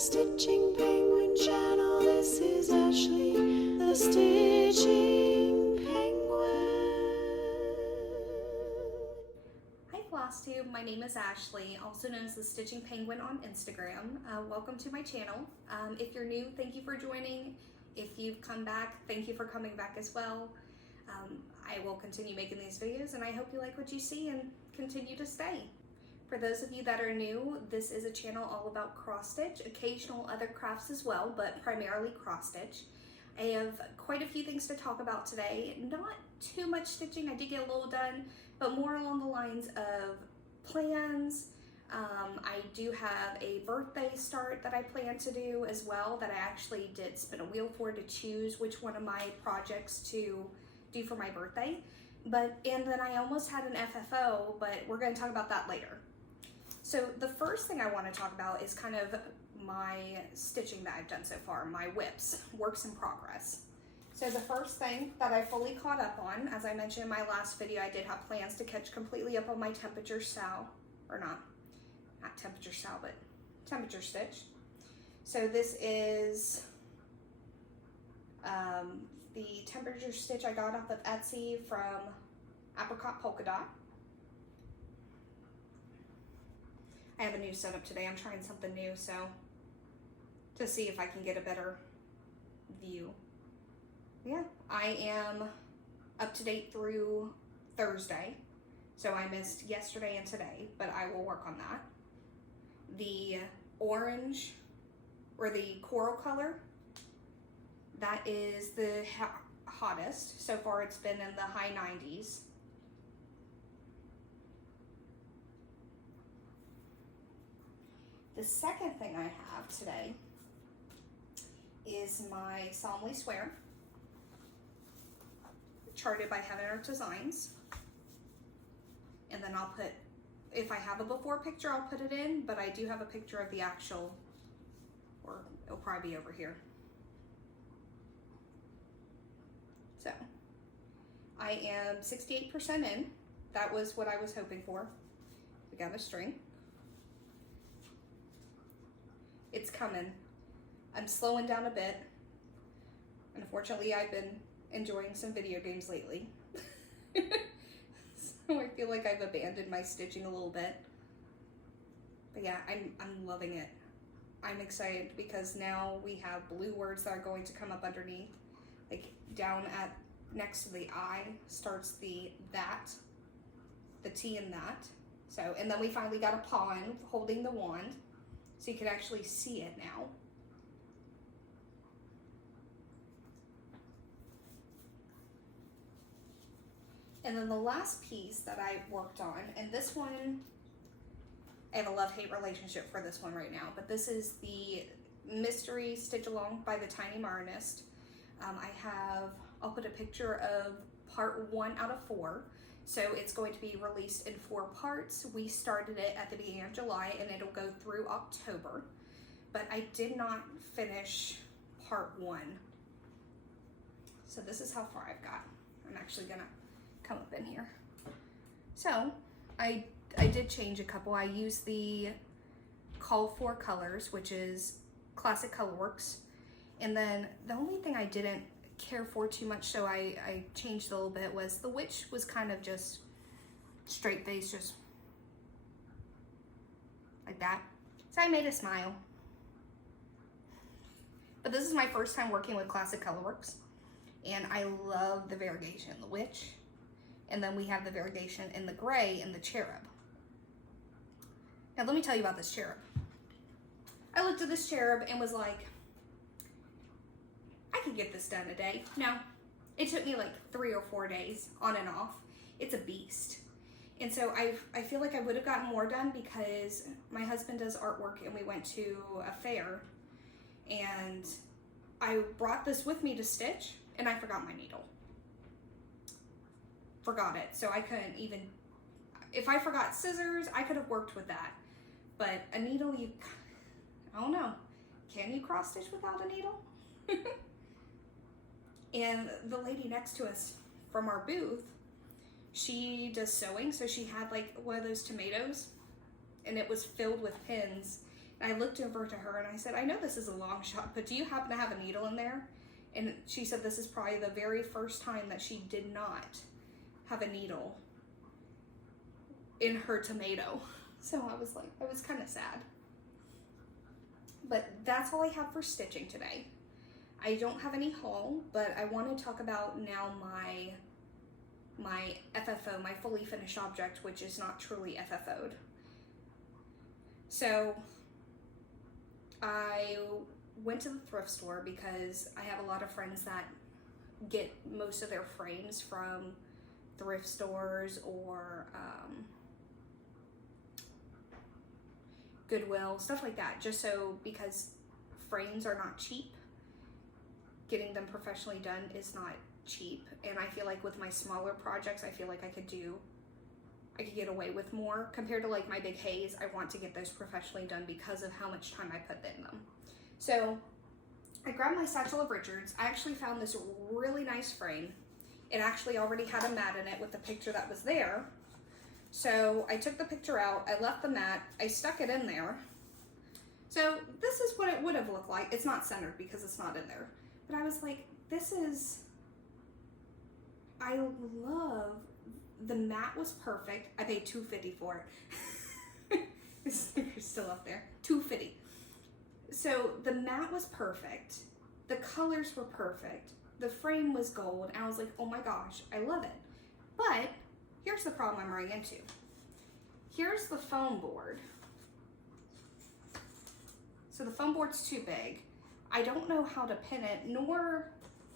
Stitching Penguin channel. This is Ashley, the Stitching Penguin. Hi Flosstube, my name is Ashley, also known as the Stitching Penguin on Instagram. Welcome to my channel. If you're new, thank you for joining. If you've come back, thank you for coming back as well. I will continue making these videos and I hope you like what you see and continue to stay. For those of you that are new, this is a channel all about cross stitch, occasional other crafts as well, but primarily cross stitch. I have quite a few things to talk about today. Not too much stitching, I did get a little done, but more along the lines of plans. I do have a birthday start that I plan to do as well, that I actually did spin a wheel for to choose which one of my projects to do for my birthday. And then I almost had an FFO, but we're going to talk about that later. So the first thing I want to talk about is kind of my stitching that I've done so far, my whips, works in progress. So the first thing that I fully caught up on, as I mentioned in my last video, I did have plans to catch completely up on my temperature sow, or not temperature sow, but temperature stitch. So this is the temperature stitch I got off of Etsy from Apricot Polka Dot. I have a new setup today. I'm trying something new, so to see if I can get a better view. Yeah, I am up to date through Thursday, so I missed yesterday and today, but I will work on that. The orange, or the coral color, that is the hottest. So far it's been in the high 90s. The second thing I have today is my Solemnly Swear, charted by Heaven Earth Designs. And then I'll put, if I have a before picture, I'll put it in, but I do have a picture of the actual, or it'll probably be over here. So, I am 68% in. That was what I was hoping for. We got a string. It's coming. I'm slowing down a bit. Unfortunately, I've been enjoying some video games lately. So I feel like I've abandoned my stitching a little bit. But yeah, I'm loving it. I'm excited because now we have blue words that are going to come up underneath. Like down at next to the I starts the that, the T in that. So, and then we finally got a pawn holding the wand. So you can actually see it now. And then the last piece that I worked on, and this one, I have a love-hate relationship for this one right now, but this is the Mystery Stitch Along by the Tiny Marinist. I'll put a picture of part 1 out of 4. So it's going to be released in 4 parts. We started it at the beginning of July and it'll go through October. But I did not finish part 1. So this is how far I've got. I'm actually gonna come up in here. So I did change a couple. I used the Call for Colors, which is Classic Colorworks. And then the only thing I didn't care for too much, so I changed a little bit, was the witch was kind of just straight face, just like that. So I made a smile. But this is my first time working with Classic Colorworks, and I love the variegation in the witch, and then we have the variegation in the gray and the cherub. Now let me tell you about this cherub. I looked at this cherub and was like, I could get this done a day. No, it took me like 3 or 4 days on and off. It's a beast. And so I feel like I would have gotten more done because my husband does artwork and we went to a fair and I brought this with me to stitch and I forgot my needle. Forgot it. So I couldn't even, if I forgot scissors, I could have worked with that. But a needle, I don't know. Can you cross stitch without a needle? And the lady next to us from our booth, she does sewing, so she had like one of those tomatoes and it was filled with pins I looked over to her and I said, I know this is a long shot, but do you happen to have a needle in there? And she said this is probably the very first time that she did not have a needle in her tomato. So I was like, I was kind of sad. But that's all I have for stitching today. I don't have any haul, but I want to talk about now my FFO, my fully finished object, which is not truly FFO'd. So I went to the thrift store because I have a lot of friends that get most of their frames from thrift stores or Goodwill, stuff like that, just so, because frames are not cheap. Getting them professionally done is not cheap, and I feel like with my smaller projects, I feel like I could get away with more. Compared to like my big haze, I want to get those professionally done because of how much time I put in them. So I grabbed my Satchel of Richards. I actually found this really nice frame. It actually already had a mat in it with the picture that was there. So I took the picture out, I left the mat, I stuck it in there. So this is what it would have looked like. It's not centered because it's not in there. But I was like, I love, the mat was perfect. I paid $2.50 for it. The sticker's still up there. $2.50. So the mat was perfect. The colors were perfect. The frame was gold. And I was like, oh my gosh, I love it. But here's the problem I'm running into. Here's the foam board. So the foam board's too big. I don't know how to pin it, nor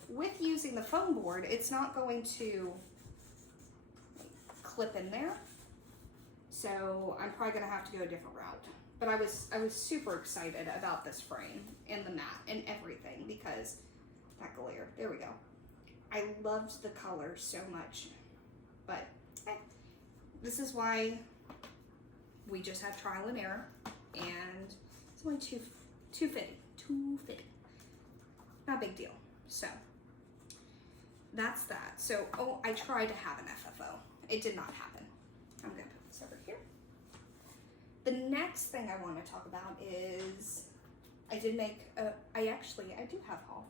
with using the foam board, it's not going to clip in there. So I'm probably gonna have to go a different route. But I was super excited about this frame and the mat and everything because that glare, there we go. I loved the color so much, but this is why we just have trial and error, and it's only $2.50. Not a big deal. So that's that. So, oh, I tried to have an FFO. It did not happen. I'm gonna put this over here. The next thing I want to talk about is I did make a, I do have haul.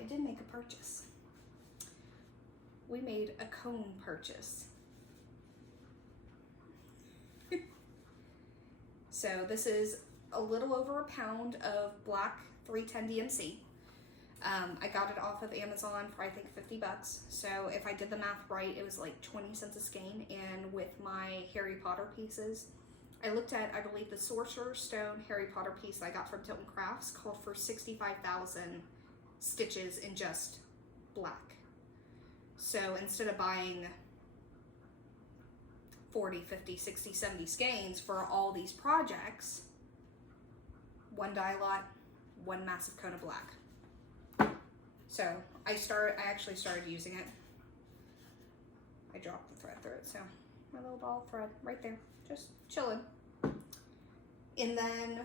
I did make a purchase. We made a cone purchase. So this is a little over a pound of black 310 DMC. I got it off of Amazon for I think $50. So if I did the math right, it was like 20 cents a skein. And with my Harry Potter pieces, I looked at, I believe the Sorcerer's Stone Harry Potter piece that I got from Tilton Crafts called for 65,000 stitches in just black. So instead of buying 40, 50, 60, 70 skeins for all these projects, one dye lot, one massive cone of black. So I actually started using it. I dropped the thread through it, so my little ball of thread right there, just chilling. And then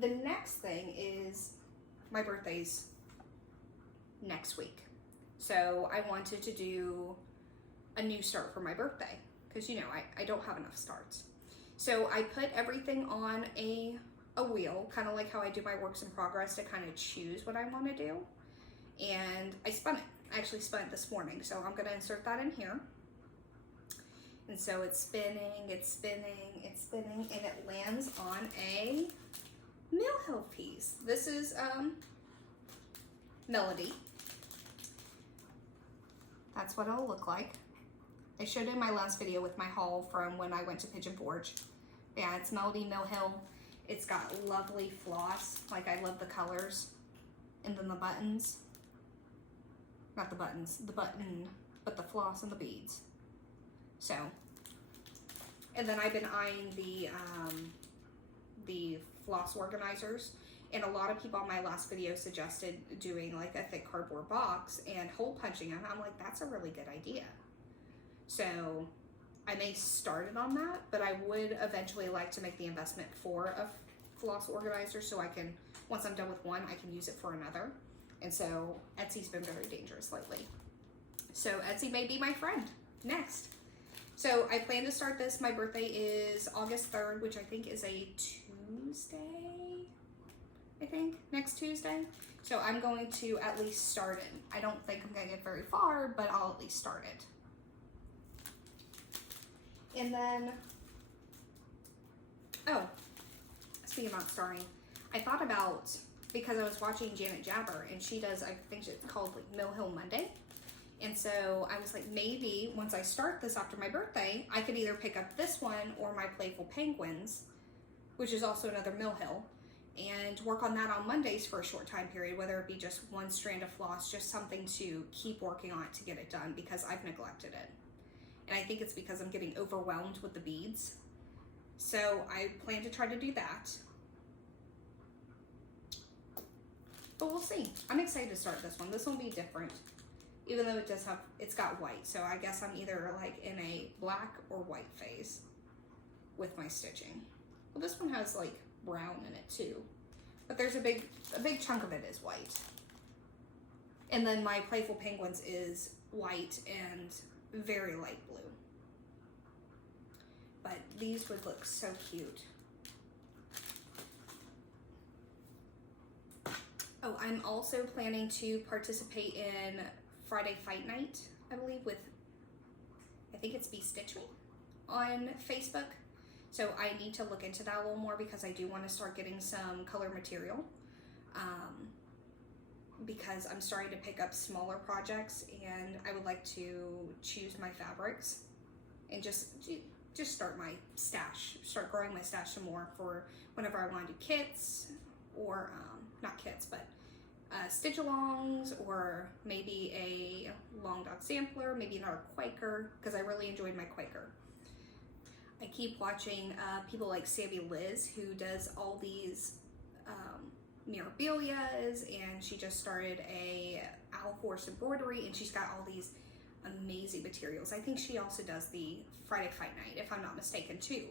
the next thing is my birthday's next week. So I wanted to do a new start for my birthday because, you know, I don't have enough starts. So I put everything on a wheel, kind of like how I do my works in progress to kind of choose what I want to do. And I spun it. I actually spun it this morning. So I'm going to insert that in here. And so it's spinning, it's spinning, it's spinning, and it lands on a Mill Hill piece. This is Melody. That's what it'll look like. I showed it in my last video with my haul from when I went to Pigeon Forge. Yeah, it's Melody Mill Hill. It's got lovely floss. Like, I love the colors. And then the buttons. Not the buttons, the button, but the floss and the beads. So, and then I've been eyeing the floss organizers, and a lot of people on my last video suggested doing like a thick cardboard box and hole punching them. I'm like, that's a really good idea. So I may start it on that, but I would eventually like to make the investment for a floss organizer so I can, once I'm done with one, I can use it for another. And so Etsy's been very dangerous lately. So Etsy may be my friend next. So I plan to start this. My birthday is August 3rd, which I think is a Tuesday. I think next Tuesday. So I'm going to at least start it. I don't think I'm going to get very far, but I'll at least start it. And then, oh, speaking about starting, I thought about, because I was watching Janet Jabber, and she does, I think it's called like Mill Hill Monday. And so I was like, maybe once I start this after my birthday, I could either pick up this one or my Playful Penguins, which is also another Mill Hill, and work on that on Mondays for a short time period, whether it be just one strand of floss, just something to keep working on it to get it done, because I've neglected it. And I think it's because I'm getting overwhelmed with the beads. So I plan to try to do that. But we'll see. I'm excited to start this one. This one will be different. Even though it does have, it's got white. So I guess I'm either like in a black or white phase with my stitching. Well, this one has like brown in it too. But there's a big chunk of it is white. And then my Playful Penguins is white and very light blue. But these would look so cute. Oh, I'm also planning to participate in Friday Fight Night, I believe, with, I think it's Be Stitch Me on Facebook. So I need to look into that a little more, because I do want to start getting some color material. Because I'm starting to pick up smaller projects, and I would like to choose my fabrics and just start my stash, start growing my stash some more for whenever I want to do kits, or not kits, but stitch alongs, or maybe a long dog sampler, maybe another Quaker, because I really enjoyed my Quaker. I keep watching people like Sammy Liz, who does all these mirabilias, and she just started a owl horse embroidery, and she's got all these amazing materials. I think she also does the Friday Fight Night, if I'm not mistaken, too.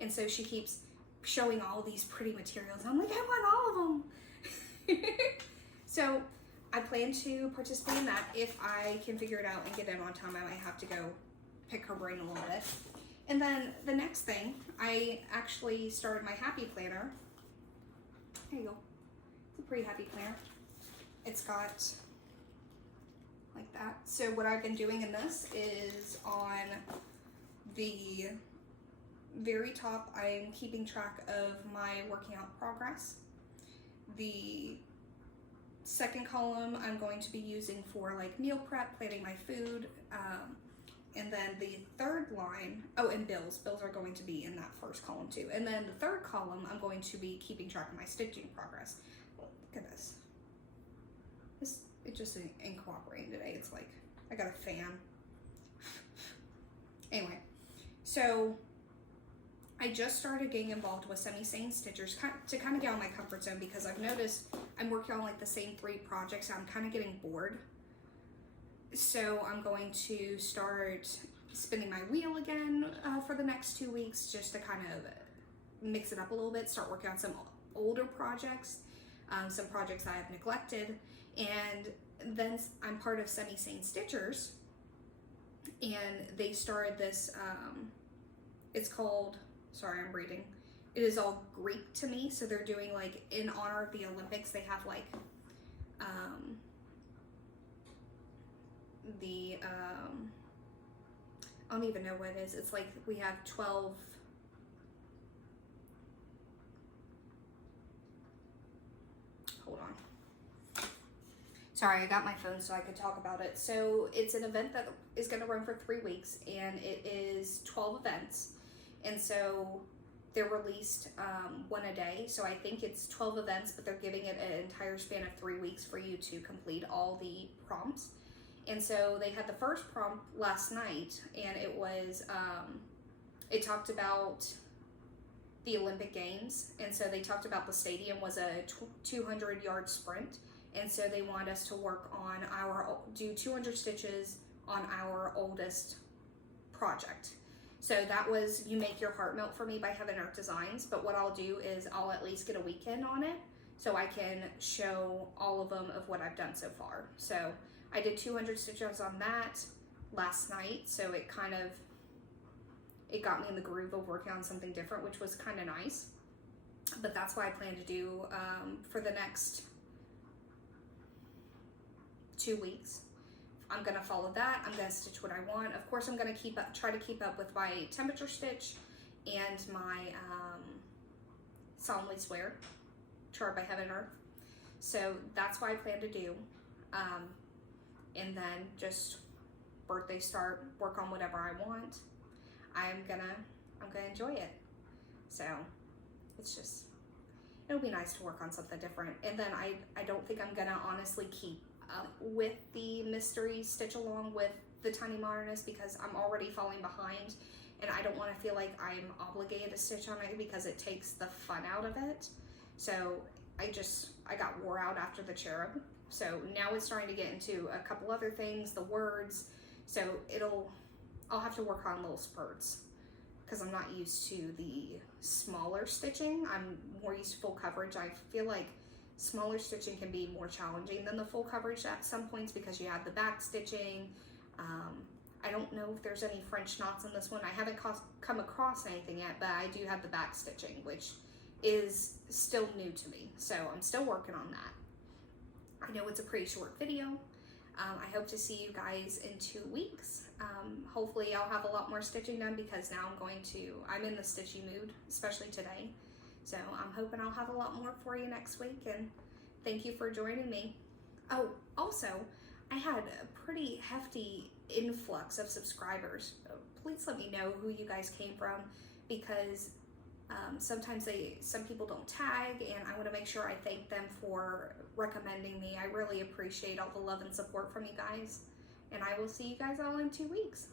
And so she keeps showing all these pretty materials. I'm like, I want all of them. So I plan to participate in that. If I can figure it out and get in on time, I might have to go pick her brain a little bit. And then the next thing, I actually started my Happy Planner. There you go. It's a pretty happy planner. It's got like that. So what I've been doing in this is, on the very top, I'm keeping track of my working out progress. The second column I'm going to be using for like meal prep, planning my food, and then the third line, oh, and bills are going to be in that first column too. And then the third column, I'm going to be keeping track of my stitching progress. Look at this. It just ain't cooperating today. It's like, I got a fan. Anyway, so I just started getting involved with semi-sane stitchers to kind of get out of my comfort zone, because I've noticed I'm working on like the same 3 projects, and I'm kind of getting bored. So I'm going to start spinning my wheel again for the next 2 weeks, just to kind of mix it up a little bit, start working on some older projects, some projects I have neglected. And then I'm part of Semi-Sane Stitchers, and they started this, it's called, sorry, I'm reading. It is all Greek to me, so they're doing like, in honor of the Olympics, they have like, I don't even know what it is. It's like we have 12, hold on. Sorry, I got my phone so I could talk about it. So it's an event that is going to run for 3 weeks, and it is 12 events. And so they're released one a day. So I think it's 12 events, but they're giving it an entire span of 3 weeks for you to complete all the prompts. And so they had the first prompt last night, and it was, it talked about the Olympic Games. And so they talked about the stadium was a 200-yard sprint. And so they want us to work on do 200 stitches on our oldest project. So that was You Make Your Heart Melt for Me by Heaven Earth Designs. But what I'll do is I'll at least get a weekend on it, so I can show all of them of what I've done so far. So I did 200 stitches on that last night, so it kind of it got me in the groove of working on something different, which was kind of nice. But that's what I plan to do for the next 2 weeks. I'm gonna follow that. I'm gonna stitch what I want. Of course, I'm gonna try to keep up with my temperature stitch and my solemnly swear, charred by heaven and earth. So that's what I plan to do. And then just birthday start, work on whatever I want. I'm gonna enjoy it. So it's just, it'll be nice to work on something different. And then I don't think I'm gonna honestly keep up with the mystery stitch along with the Tiny Modernist, because I'm already falling behind and I don't want to feel like I'm obligated to stitch on it because it takes the fun out of it. So I got wore out after the cherub. So now it's starting to get into a couple other things, the words. So I'll have to work on little spurts because I'm not used to the smaller stitching. I'm more used to full coverage. I feel like smaller stitching can be more challenging than the full coverage at some points because you have the back stitching. I don't know if there's any French knots in this one. I haven't come across anything yet, but I do have the back stitching, which is still new to me. So I'm still working on that. I know it's a pretty short video. I hope to see you guys in 2 weeks. Hopefully I'll have a lot more stitching done because now I'm in the stitchy mood, especially today. So I'm hoping I'll have a lot more for you next week, and thank you for joining me. Oh, also, I had a pretty hefty influx of subscribers. Please let me know who you guys came from, because sometimes some people don't tag, and I want to make sure I thank them for recommending me. I really appreciate all the love and support from you guys, and I will see you guys all in 2 weeks.